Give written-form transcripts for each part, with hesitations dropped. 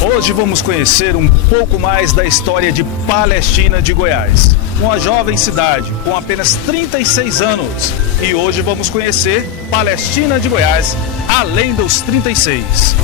Hoje vamos conhecer um pouco mais da história de Palestina de Goiás, uma jovem cidade com apenas 36 anos. E hoje vamos conhecer Palestina de Goiás, além dos 36.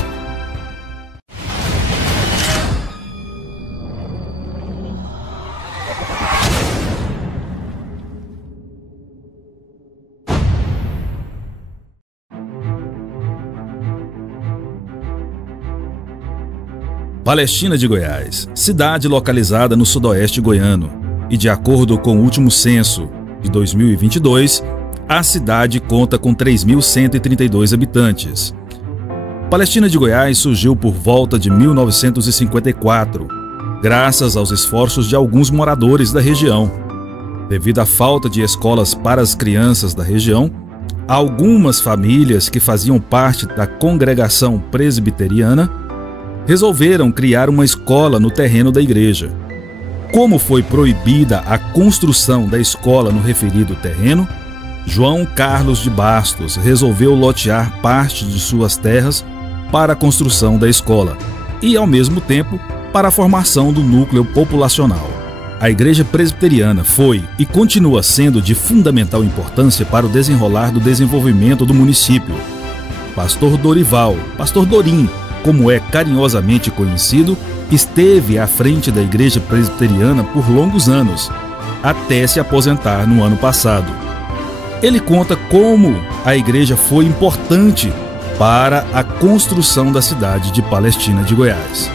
Palestina de Goiás, cidade localizada no sudoeste goiano, e de acordo com o último censo de 2022, a cidade conta com 3.132 habitantes. Palestina de Goiás surgiu por volta de 1954, graças aos esforços de alguns moradores da região. Devido à falta de escolas para as crianças da região, algumas famílias que faziam parte da congregação presbiteriana resolveram criar uma escola no terreno da igreja. Como foi proibida a construção da escola no referido terreno, João Carlos de Bastos resolveu lotear parte de suas terras para a construção da escola e, ao mesmo tempo, para a formação do núcleo populacional. A igreja presbiteriana foi e continua sendo de fundamental importância para o desenrolar do desenvolvimento do município. Pastor Dorival, Pastor Dorim, como é carinhosamente conhecido, esteve à frente da igreja presbiteriana por longos anos, até se aposentar no ano passado. Ele conta como a igreja foi importante para a construção da cidade de Palestina de Goiás.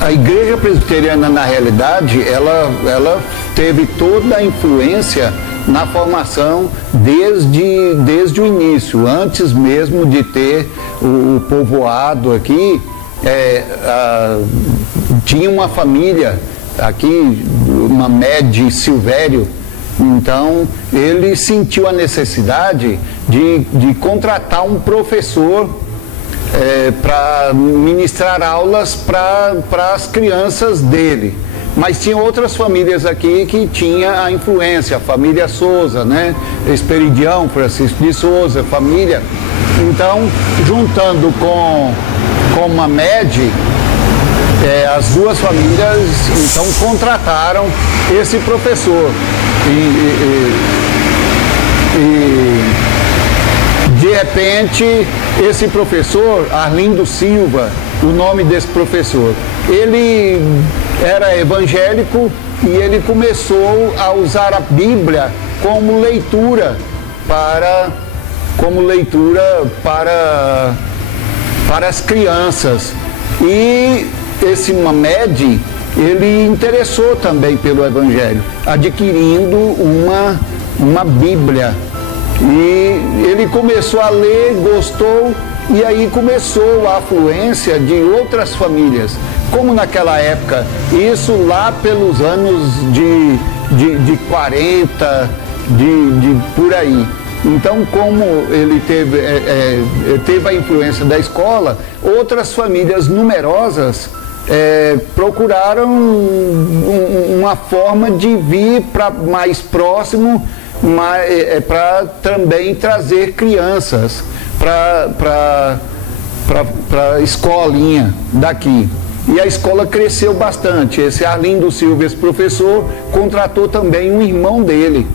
A igreja presbiteriana, na realidade, ela teve toda a influência na formação desde o início, antes mesmo de ter o povoado aqui. Tinha uma família aqui, uma Med Silvério. Então ele sentiu a necessidade de contratar um professor para ministrar aulas para as crianças dele. Mas tinha outras famílias aqui que tinha a influência, a família Souza, né? Esperidião, Francisco de Souza, família. Então, juntando com uma MED, as duas famílias então contrataram esse professor. E de repente, esse professor, Arlindo Silva, o nome desse professor, ele era evangélico e ele começou a usar a Bíblia como leitura para as crianças. E esse Mamed, ele interessou também pelo evangelho, adquirindo uma Bíblia. E ele começou a ler, gostou, e aí começou a afluência de outras famílias. Como naquela época, isso lá pelos anos de 40, por aí. Então, como ele teve a influência da escola, outras famílias numerosas procuraram uma forma de vir para mais próximo, para também trazer crianças para a escolinha daqui. E a escola cresceu bastante. Esse Arlindo Silva, esse professor, contratou também um irmão dele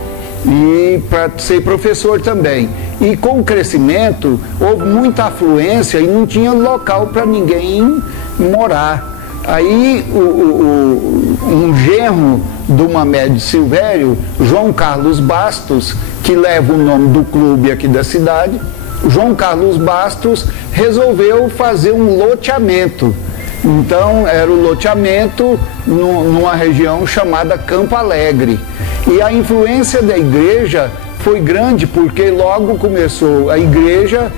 para ser professor também. E com o crescimento, houve muita afluência e não tinha local para ninguém morar. Aí um genro do Mamed Silvério, João Carlos Bastos, que leva o nome do clube aqui da cidade, João Carlos Bastos resolveu fazer um loteamento. Então era o loteamento numa região chamada Campo Alegre. E a influência da igreja foi grande, porque logo começou a igreja,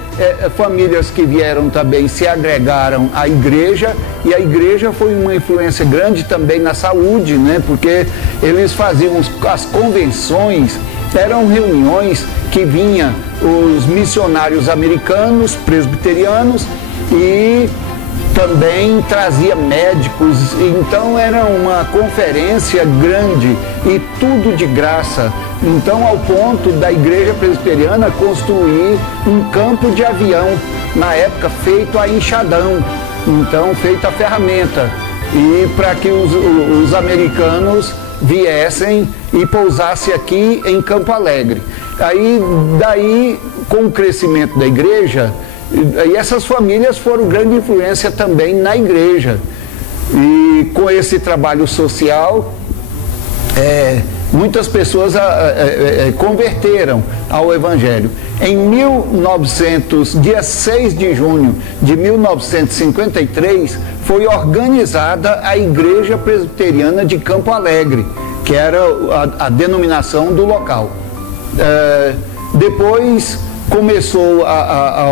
famílias que vieram também se agregaram à igreja, e a igreja foi uma influência grande também na saúde, né? Porque eles faziam as convenções, eram reuniões que vinham os missionários americanos, presbiterianos, e também trazia médicos. Então era uma conferência grande e tudo de graça. Então, ao ponto da igreja presbiteriana construir um campo de avião, na época feito a enxadão. então feita a ferramenta, e para que os americanos viessem e pousassem aqui em Campo Alegre. Aí, daí, com o crescimento da igreja, e essas famílias foram grande influência também na igreja. E com esse trabalho social, muitas pessoas converteram ao Evangelho. Em dia 6 de junho de 1953, foi organizada a Igreja Presbiteriana de Campo Alegre, que era a denominação do local. Depois começou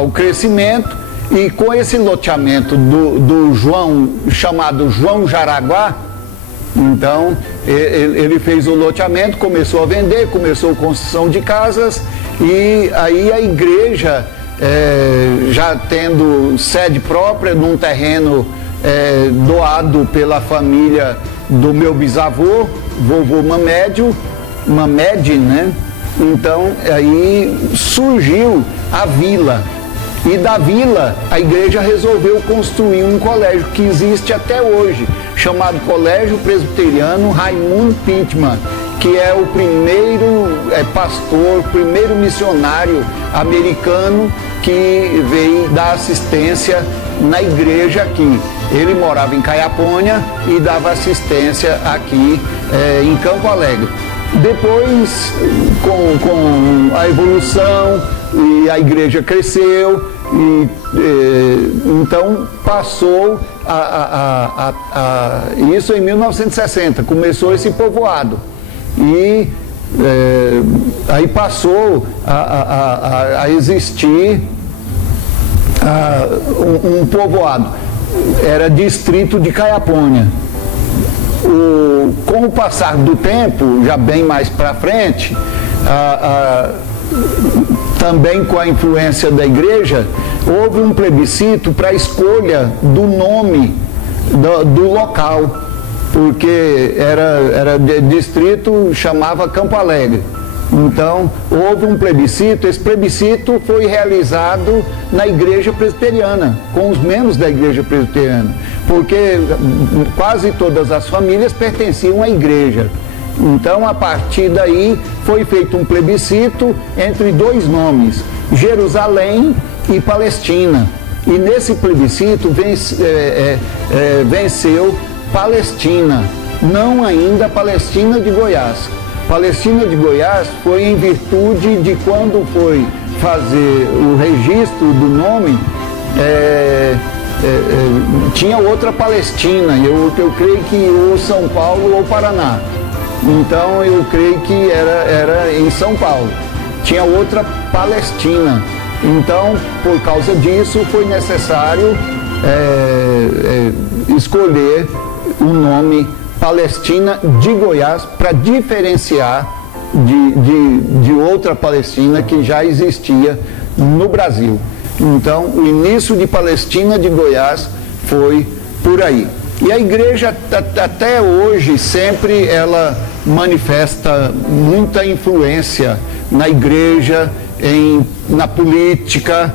o crescimento, e com esse loteamento do João, chamado João Jaraguá, então ele fez o loteamento, começou a vender, começou a construção de casas, e aí a igreja, já tendo sede própria num terreno doado pela família do meu bisavô, vovô Mamed, né? Então aí surgiu a vila. E da vila, a igreja resolveu construir um colégio que existe até hoje, chamado Colégio Presbiteriano Raimundo Pittman, que é o primeiro pastor, primeiro missionário americano que veio dar assistência na igreja aqui. Ele morava em Caiapônia e dava assistência aqui em Campo Alegre. Depois, com a evolução, e a igreja cresceu, e então passou isso em 1960, começou esse povoado, e aí passou a existir um povoado, era distrito de Caiapônia. Com o passar do tempo, já bem mais para frente, também com a influência da igreja, houve um plebiscito para a escolha do nome do local, porque era distrito, chamava Campo Alegre. Então, houve um plebiscito, esse plebiscito foi realizado na igreja presbiteriana, com os membros da igreja presbiteriana, porque quase todas as famílias pertenciam à igreja. Então, a partir daí, foi feito um plebiscito entre dois nomes, Jerusalém e Palestina. E nesse plebiscito venceu Palestina, não ainda Palestina de Goiás. Palestina de Goiás foi em virtude de quando foi fazer o registro do nome, tinha outra Palestina, eu creio que ou São Paulo ou Paraná. Então eu creio que era em São Paulo, tinha outra Palestina. Então, por causa disso, foi necessário escolher o nome Palestina de Goiás para diferenciar de outra Palestina que já existia no Brasil. Então, o início de Palestina de Goiás foi por aí. E a igreja, até hoje, sempre ela manifesta muita influência na igreja, na política.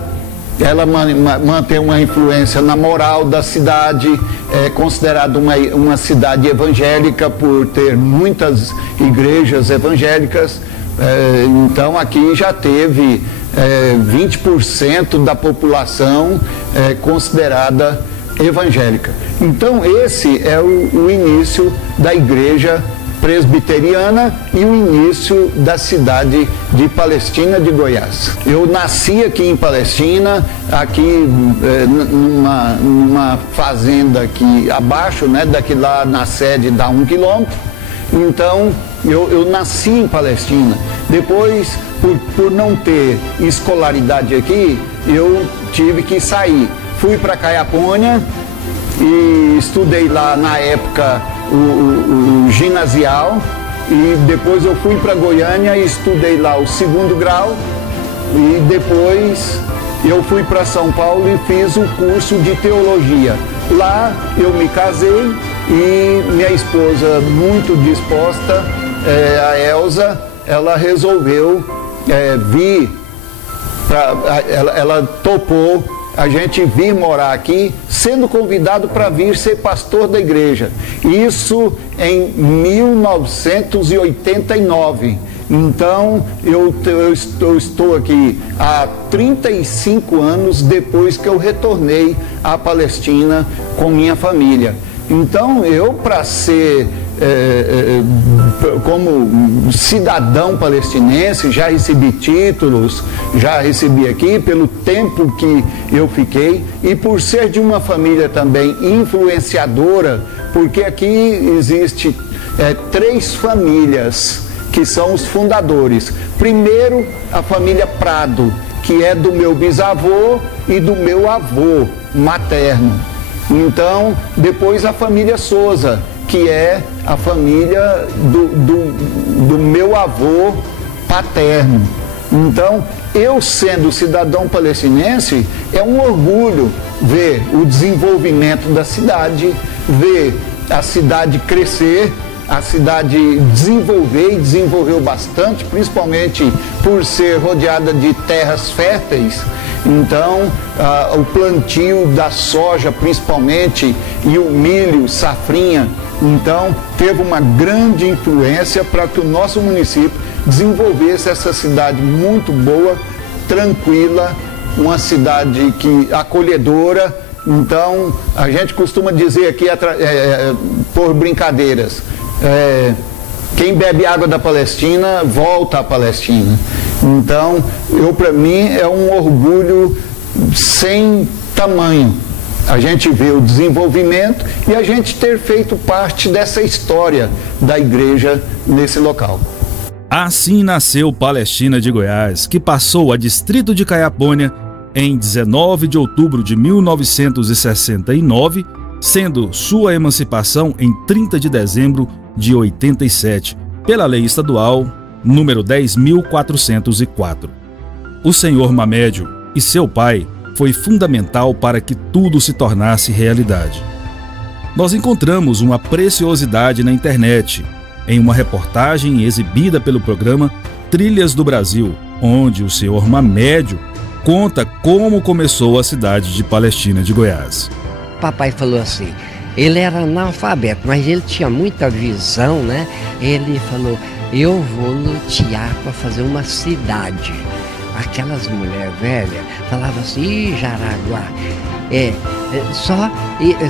Ela mantém uma influência na moral da cidade, é considerada uma cidade evangélica por ter muitas igrejas evangélicas. Então aqui já teve 20% da população considerada evangélica. Então esse é o início da igreja presbiteriana e o início da cidade de Palestina de Goiás. Eu nasci aqui em Palestina, aqui numa fazenda aqui abaixo, né, daqui lá na sede dá 1 quilômetro. Então eu nasci em Palestina. Depois, por não ter escolaridade aqui, eu tive que sair. Fui para Caiapônia e estudei lá na época o ginasial, e depois eu fui para Goiânia e estudei lá o 2º grau, e depois eu fui para São Paulo e fiz o curso de teologia. Lá eu me casei e minha esposa, muito disposta, a Elza, ela resolveu vir, ela topou a gente vir morar aqui, sendo convidado para vir ser pastor da igreja. Isso em 1989. Então, eu estou aqui há 35 anos depois que eu retornei à Palestina com minha família. Então, eu, para ser como cidadão palestinense, já recebi títulos, já recebi aqui pelo tempo que eu fiquei, e por ser de uma família também influenciadora, porque aqui existe 3 famílias que são os fundadores. Primeiro, a família Prado, que é do meu bisavô e do meu avô materno. Então, depois a família Souza, que é a família do meu avô paterno. Então, eu sendo cidadão palestinense, é um orgulho ver o desenvolvimento da cidade, ver a cidade crescer, a cidade desenvolver, e desenvolveu bastante, principalmente por ser rodeada de terras férteis. Então, o plantio da soja, principalmente, e o milho, safrinha, então, teve uma grande influência para que o nosso município desenvolvesse essa cidade muito boa, tranquila, uma cidade acolhedora. Então, a gente costuma dizer aqui, por brincadeiras, quem bebe água da Palestina, volta à Palestina. Então, para mim, é um orgulho sem tamanho a gente vê o desenvolvimento e a gente ter feito parte dessa história da igreja nesse local. Assim nasceu Palestina de Goiás, que passou a distrito de Caiapônia em 19 de outubro de 1969, sendo sua emancipação em 30 de dezembro de 87, pela Lei Estadual número 10.404. O senhor Mamédio e seu pai foi fundamental para que tudo se tornasse realidade. Nós encontramos uma preciosidade na internet, em uma reportagem exibida pelo programa Trilhas do Brasil, onde o senhor Mamédio conta como começou a cidade de Palestina de Goiás. Papai falou assim, ele era analfabeto, mas ele tinha muita visão, né? Ele falou, eu vou lutear para fazer uma cidade. Aquelas mulheres velhas falavam assim, Jaraguá,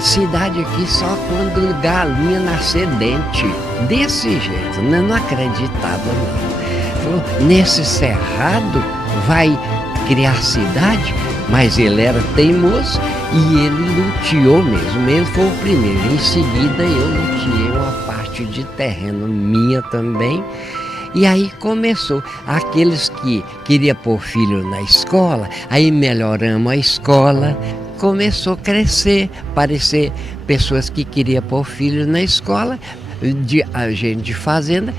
cidade aqui só quando galinha nascer dente. Desse jeito, não acreditava não. Falou, nesse cerrado vai criar cidade, mas ele era teimoso e ele luteou mesmo. Ele foi o primeiro. Em seguida eu luteei uma parte de terreno minha também. E aí começou, aqueles que queriam pôr filho na escola, aí melhoramos a escola, começou a crescer, aparecer pessoas que queriam pôr filho na escola, a gente de fazenda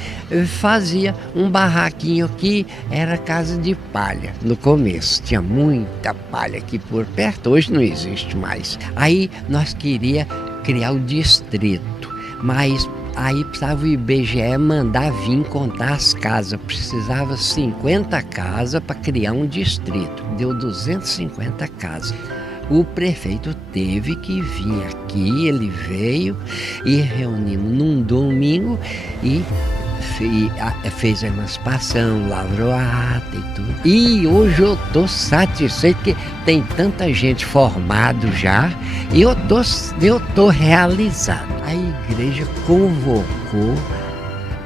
fazia um barraquinho aqui, era casa de palha. No começo tinha muita palha aqui por perto, hoje não existe mais. Aí nós queríamos criar o distrito, mas aí precisava o IBGE mandar vir contar as casas. Precisava 50 casas para criar um distrito. Deu 250 casas. O prefeito teve que vir aqui, ele veio e reunimos num domingo e fez a emancipação, lavrou a ata e tudo. E hoje eu estou satisfeito que tem tanta gente formada já e eu tô realizado. A igreja convocou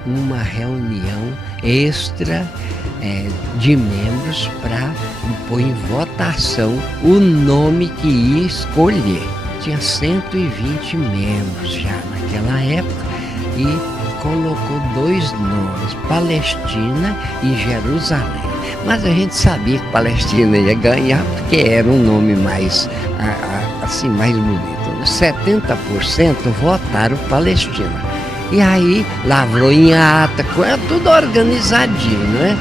uma reunião extra de membros para pôr em votação o nome que ia escolher. Tinha 120 membros já naquela época e colocou 2 nomes, Palestina e Jerusalém. Mas a gente sabia que Palestina ia ganhar porque era um nome mais, assim, mais bonito. 70% votaram Palestina. E aí lavrou em ata, tudo organizadinho, né?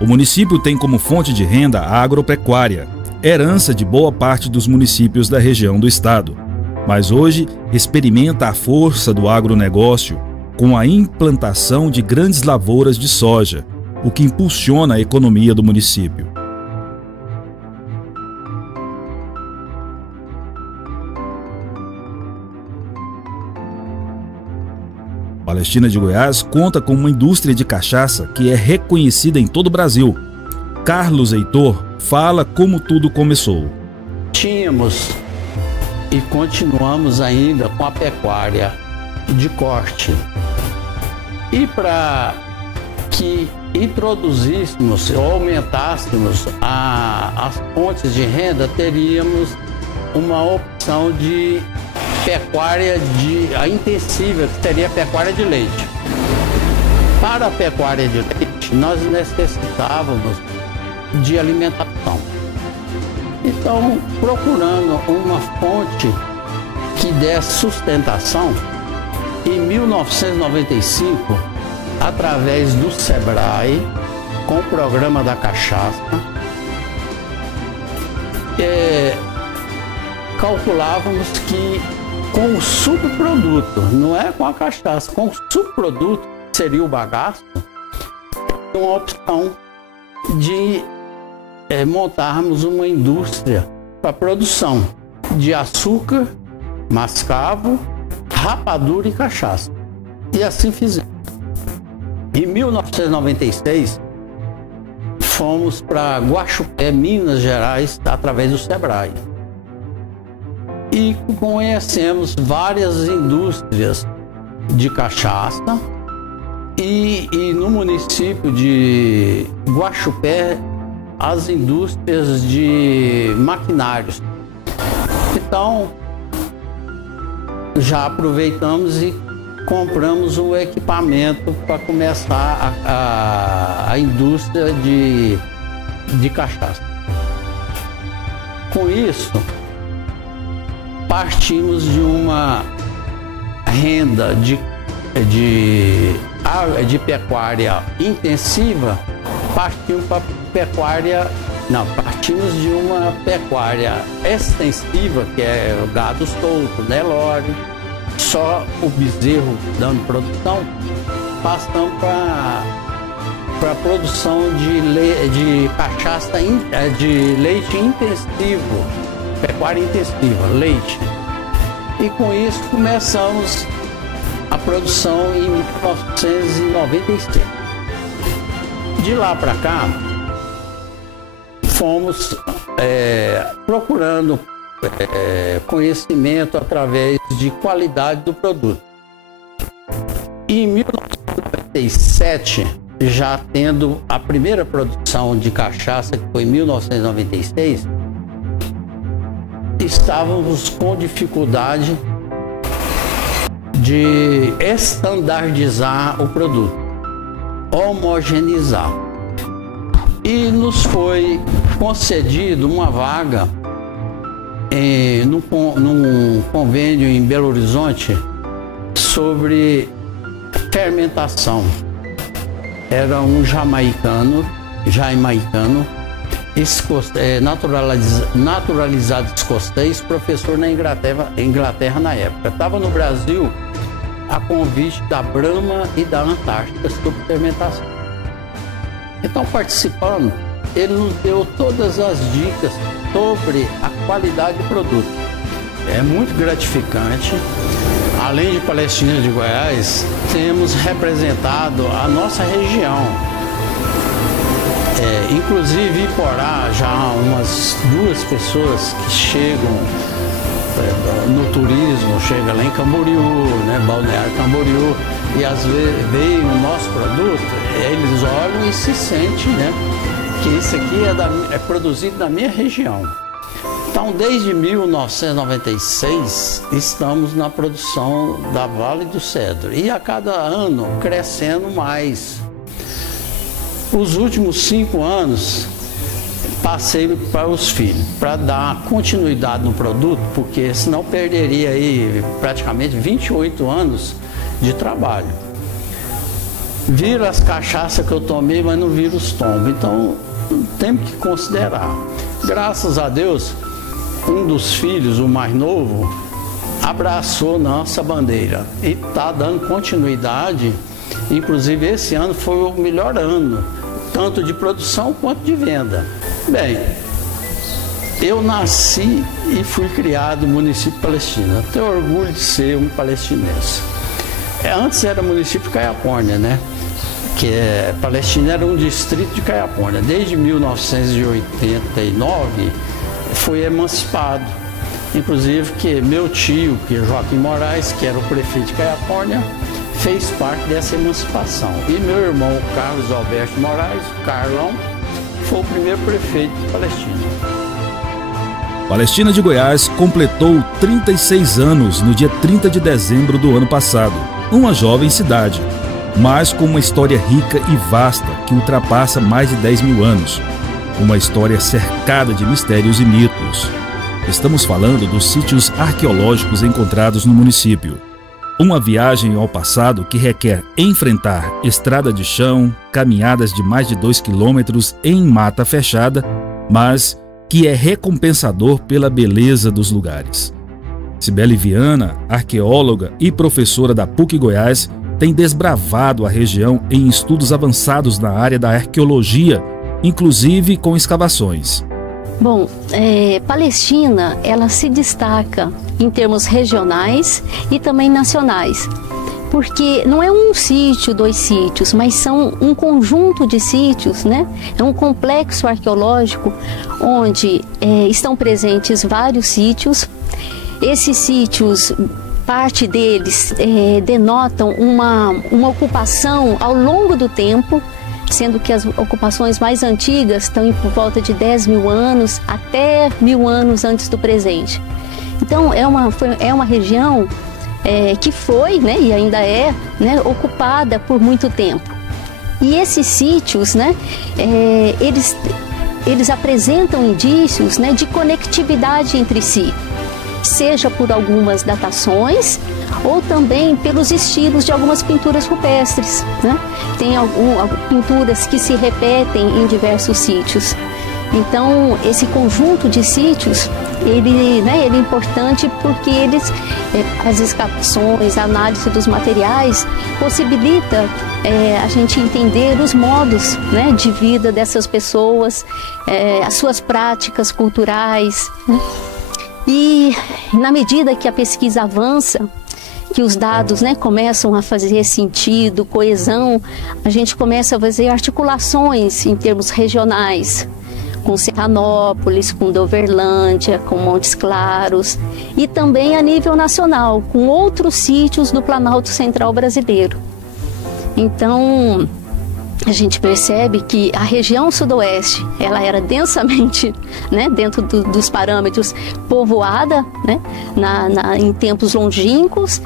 O município tem como fonte de renda a agropecuária, herança de boa parte dos municípios da região do estado, mas hoje experimenta a força do agronegócio com a implantação de grandes lavouras de soja, o que impulsiona a economia do município. Palestina de Goiás conta com uma indústria de cachaça que é reconhecida em todo o Brasil. Carlos Heitor fala como tudo começou. Tínhamos e continuamos ainda com a pecuária de corte. E para que introduzíssemos ou aumentássemos as fontes de renda, teríamos uma opção de pecuária intensiva, que seria a pecuária de leite. Para a pecuária de leite, nós necessitávamos de alimentação. Então, procurando uma fonte que desse sustentação, em 1995, através do SEBRAE, com o programa da cachaça, calculávamos que com o subproduto, não é com a cachaça, com o subproduto, que seria o bagaço, uma opção de montarmos uma indústria para produção de açúcar, mascavo, rapadura e cachaça. E assim fizemos. Em 1996, fomos para Guaxupé, Minas Gerais, através do SEBRAE. E conhecemos várias indústrias de cachaça e no município de Guaxupé, as indústrias de maquinários. Então, já aproveitamos e compramos o equipamento para começar a indústria de cachaça. Com isso, partimos de uma renda de pecuária intensiva, partimos de uma pecuária extensiva, que é o gado solto, Nelore, só o bezerro dando produção, passamos para a produção de cachaça, de leite intensivo, pecuária intensiva, leite. E com isso começamos a produção em 1996. De lá para cá, fomos procurando conhecimento através de qualidade do produto. E em 1997, já tendo a primeira produção de cachaça, que foi em 1996, estávamos com dificuldade de estandardizar o produto, homogeneizar. E nos foi concedido uma vaga num convênio em Belo Horizonte sobre fermentação. Era um jamaicano, naturalizado escocês, professor na Inglaterra na época. Estava no Brasil a convite da Brahma e da Antártica sobre fermentação. Então, participando, ele nos deu todas as dicas sobre a qualidade do produto. É muito gratificante. Além de Palestina de Goiás, temos representado a nossa região. Inclusive, Iporá, já há umas 2 pessoas que chegam no turismo, chega lá em Camboriú, né, Balneário Camboriú, e às vezes veem o nosso produto, eles olham e se sentem, né, que isso aqui é produzido na minha região. Então, desde 1996, estamos na produção da Vale do Cedro e a cada ano crescendo mais. Os últimos 5 anos, passei para os filhos, para dar continuidade no produto, porque senão perderia aí praticamente 28 anos de trabalho. Viram as cachaças que eu tomei, mas não viram os tombos. Então, temos que considerar. Graças a Deus, um dos filhos, o mais novo, abraçou nossa bandeira e está dando continuidade. Inclusive esse ano foi o melhor ano, tanto de produção quanto de venda. Bem, eu nasci e fui criado no município de Palestina. Tenho orgulho de ser um palestinense. Antes era o município de Caiapônia, né? Palestina era um distrito de Caiapônia. Desde 1989 foi emancipado. Inclusive que meu tio, que é Joaquim Moraes, que era o prefeito de Caiapônia, fez parte dessa emancipação. E meu irmão Carlos Alberto Moraes, Carlão, foi o primeiro prefeito de Palestina. Palestina de Goiás completou 36 anos no dia 30 de dezembro do ano passado. Uma jovem cidade, mas com uma história rica e vasta que ultrapassa mais de 10 mil anos. Uma história cercada de mistérios e mitos. Estamos falando dos sítios arqueológicos encontrados no município. Uma viagem ao passado que requer enfrentar estrada de chão, caminhadas de mais de 2 quilômetros em mata fechada, mas que é recompensador pela beleza dos lugares. Cibele Viana, arqueóloga e professora da PUC Goiás, tem desbravado a região em estudos avançados na área da arqueologia, inclusive com escavações. Bom, Palestina, ela se destaca em termos regionais e também nacionais, porque não é um sítio, 2 sítios, mas são um conjunto de sítios, né? É um complexo arqueológico onde estão presentes vários sítios. Esses sítios, parte deles denotam uma ocupação ao longo do tempo, sendo que as ocupações mais antigas estão por volta de 10 mil anos até 1000 anos antes do presente. Então é uma região que foi, né, e ainda é, né, ocupada por muito tempo. E esses sítios, né, eles apresentam indícios, né, de conectividade entre si, seja por algumas datações ou também pelos estilos de algumas pinturas rupestres, né? Tem algumas pinturas que se repetem em diversos sítios. Então, esse conjunto de sítios, ele é importante porque as escavações, a análise dos materiais possibilita a gente entender os modos, né, de vida dessas pessoas, as suas práticas culturais, né? E na medida que a pesquisa avança, que os dados, né, começam a fazer sentido, coesão, a gente começa a fazer articulações em termos regionais, com Serranópolis, com Doverlândia, com Montes Claros, e também a nível nacional, com outros sítios do Planalto Central brasileiro. Então, a gente percebe que a região sudoeste, ela era densamente, né, dentro dos parâmetros, povoada, né, em tempos longínquos,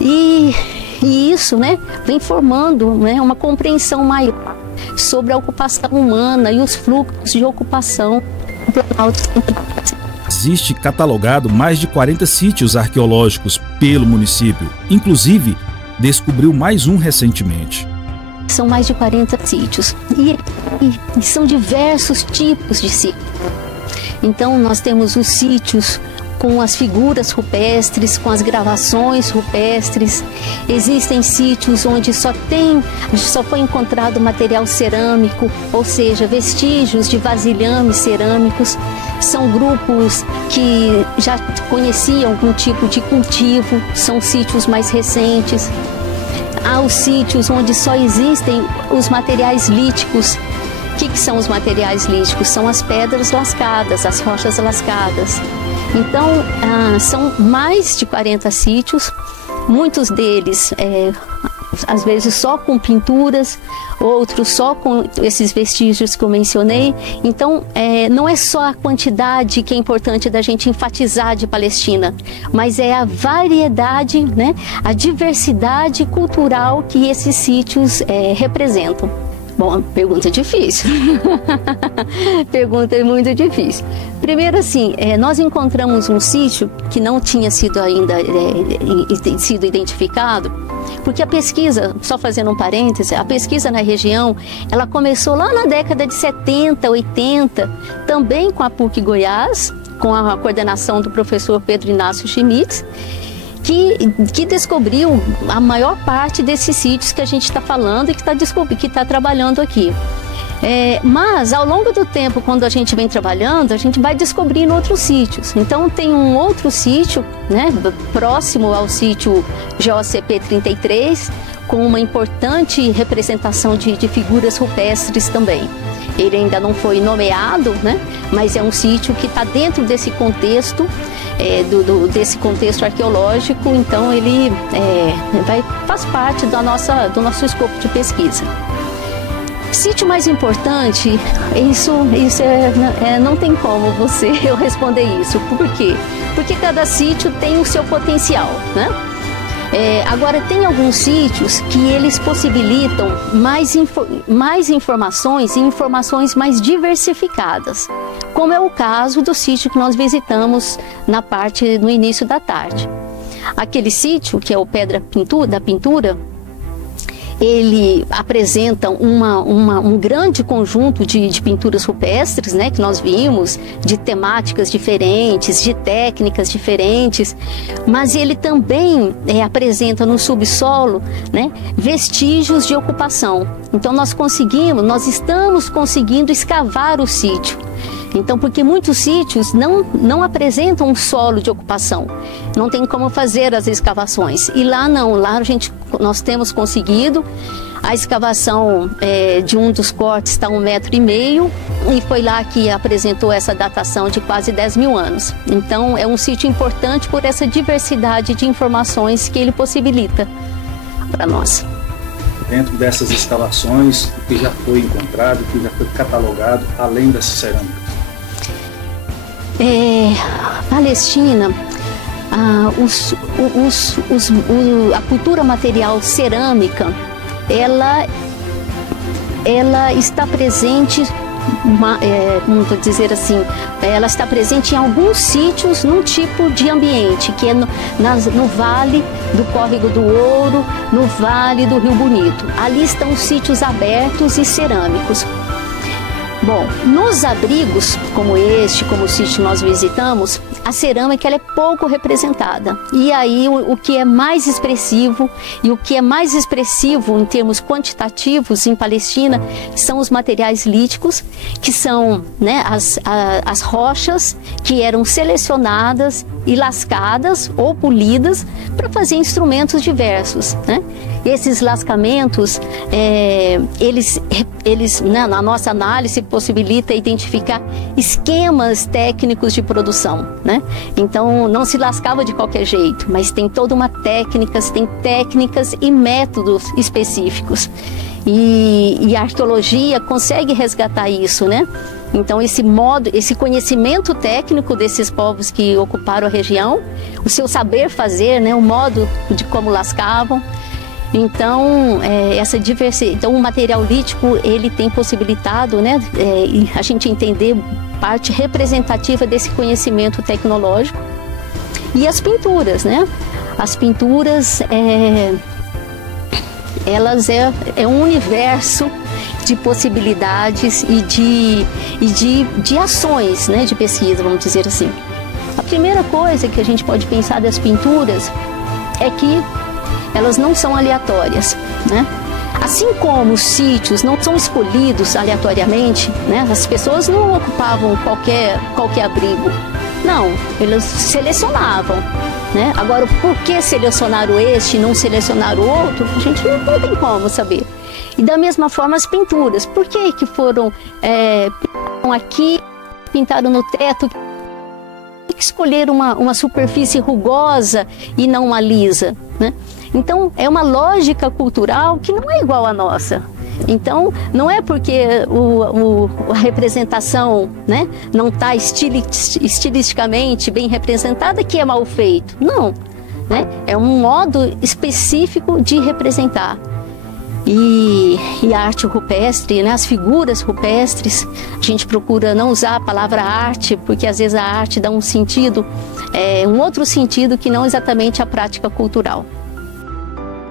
e isso, né, vem formando, né, uma compreensão maior sobre a ocupação humana e os fluxos de ocupação do Planalto Central. Existe catalogado mais de 40 sítios arqueológicos pelo município, inclusive descobriu mais um recentemente. São mais de 40 sítios e são diversos tipos de sítios. Então nós temos os sítios com as figuras rupestres, com as gravações rupestres. Existem sítios onde só foi encontrado material cerâmico, ou seja, vestígios de vasilhames cerâmicos. São grupos que já conheciam algum tipo de cultivo, são sítios mais recentes. Há os sítios onde só existem os materiais líticos. O que são os materiais líticos? São as pedras lascadas, as rochas lascadas. Então, são mais de 40 sítios, muitos deles, às vezes, só com pinturas, outros só com esses vestígios que eu mencionei. Então, não é só a quantidade que é importante da gente enfatizar de Palestina, mas é a variedade, né, a diversidade cultural que esses sítios representam. Bom, pergunta difícil. Pergunta muito difícil. Primeiro, assim, nós encontramos um sítio que não tinha sido ainda sido identificado, porque a pesquisa, só fazendo um parêntese, a pesquisa na região, ela começou lá na década de 70, 80, também com a PUC Goiás, com a coordenação do professor Pedro Inácio Schmitz, que descobriu a maior parte desses sítios que a gente está falando e que está trabalhando aqui. Mas ao longo do tempo, quando a gente vem trabalhando, a gente vai descobrindo outros sítios. Então tem um outro sítio, né, próximo ao sítio GOCP 33, com uma importante representação de figuras rupestres também. Ele ainda não foi nomeado, né, mas é um sítio que está dentro desse contexto, desse contexto arqueológico, então ele faz parte do nosso escopo de pesquisa. Sítio mais importante, não tem como eu responder isso. Por quê? Porque cada sítio tem o seu potencial, né? Agora, tem alguns sítios que eles possibilitam mais informações e informações mais diversificadas, como é o caso do sítio que nós visitamos no início da tarde. Aquele sítio, que é o Pedra da Pintura, ele apresenta um grande conjunto de pinturas rupestres, né, que nós vimos, de temáticas diferentes, de técnicas diferentes, mas ele também apresenta no subsolo, né, vestígios de ocupação. Então nós estamos conseguindo escavar o sítio. Então, porque muitos sítios não apresentam um solo de ocupação, não tem como fazer as escavações. E lá não, nós temos conseguido. A escavação de um dos cortes está 1,5 metro, e foi lá que apresentou essa datação de quase 10 mil anos. Então, é um sítio importante por essa diversidade de informações que ele possibilita para nós. Dentro dessas escavações, o que já foi encontrado, o que já foi catalogado, além dessa cerâmica? Palestina, a cultura material cerâmica, ela está presente, como vou dizer assim, ela está presente em alguns sítios num tipo de ambiente, que é no Vale do Córrego do Ouro, no Vale do Rio Bonito. Ali estão os sítios abertos e cerâmicos. Bom, nos abrigos como como o sítio que nós visitamos, a cerâmica ela é pouco representada. E aí o que é mais expressivo, e o que é mais expressivo em termos quantitativos em Palestina, são os materiais líticos, que são, né, as rochas que eram selecionadas e lascadas ou polidas para fazer instrumentos diversos, né? Esses lascamentos, eles na nossa análise, possibilita identificar esquemas técnicos de produção, né? Então, não se lascava de qualquer jeito, mas tem toda uma técnica, tem técnicas e métodos específicos. E a arqueologia consegue resgatar isso, né? Então, esse conhecimento técnico desses povos que ocuparam a região, o seu saber fazer, né? O modo de como lascavam. Então, essa diversidade, então o material lítico, ele tem possibilitado, né, a gente entender parte representativa desse conhecimento tecnológico. E as pinturas, né? As pinturas, elas é um universo de possibilidades e de ações, né, de pesquisa, vamos dizer assim. A primeira coisa que a gente pode pensar das pinturas é que elas não são aleatórias, né? Assim como os sítios não são escolhidos aleatoriamente, né? As pessoas não ocupavam qualquer abrigo. Não, elas selecionavam, né? Agora, por que selecionaram este e não selecionaram o outro? A gente não tem como saber. E da mesma forma as pinturas. Por que foram aqui, pintaram no teto? Por que escolheram uma superfície rugosa e não uma lisa, né? Então, é uma lógica cultural que não é igual à nossa. Então, não é porque a representação, né, não está estilisticamente bem representada que é mal feito. Não, né? É um modo específico de representar. E a arte rupestre, né, as figuras rupestres, a gente procura não usar a palavra arte, porque às vezes a arte dá um sentido, um outro sentido que não exatamente a prática cultural.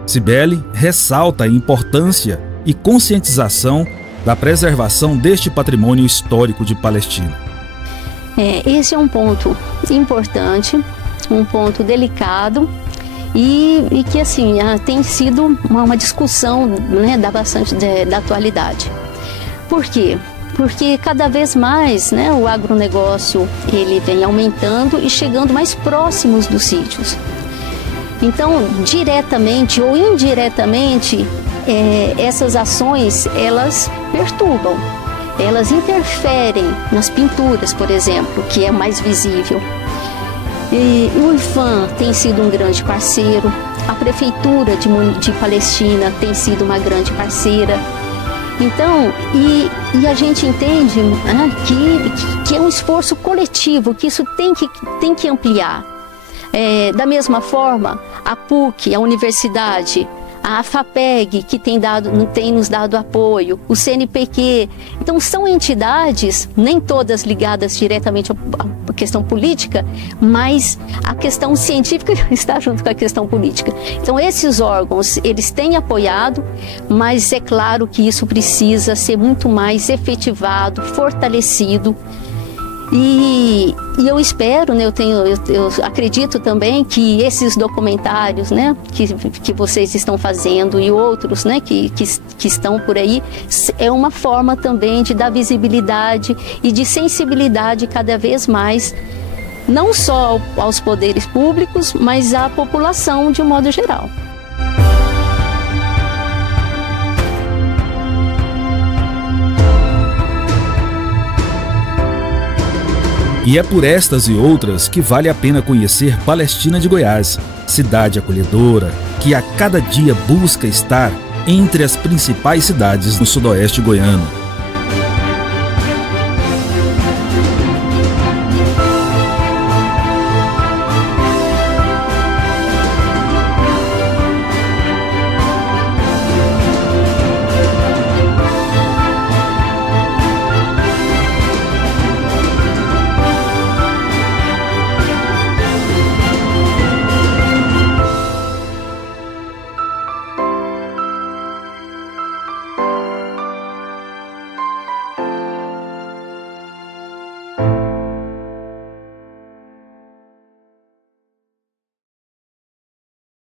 Cibele ressalta a importância e conscientização da preservação deste patrimônio histórico de Palestina. Esse é um ponto importante, um ponto delicado, e que assim tem sido uma discussão, né, da atualidade. Por quê? Porque cada vez mais, né, o agronegócio ele vem aumentando e chegando mais próximos dos sítios. Então, diretamente ou indiretamente, essas ações elas perturbam, elas interferem nas pinturas, por exemplo, que é mais visível. E o IPHAN tem sido um grande parceiro, a Prefeitura de Palestina tem sido uma grande parceira. Então, e a gente entende, né, que é um esforço coletivo, que isso tem que ampliar. Da mesma forma, a PUC, a universidade, a FAPEG, que tem nos dado apoio, o CNPq. Então, são entidades, nem todas ligadas diretamente à questão política, mas a questão científica está junto com a questão política. Então, esses órgãos, eles têm apoiado, mas é claro que isso precisa ser muito mais efetivado, fortalecido. E eu espero, né, eu acredito também que esses documentários, né, que vocês estão fazendo e outros, né, que estão por aí, é uma forma também de dar visibilidade e de sensibilidade cada vez mais, não só aos poderes públicos, mas à população de um modo geral. E é por estas e outras que vale a pena conhecer Palestina de Goiás, cidade acolhedora que a cada dia busca estar entre as principais cidades do sudoeste goiano.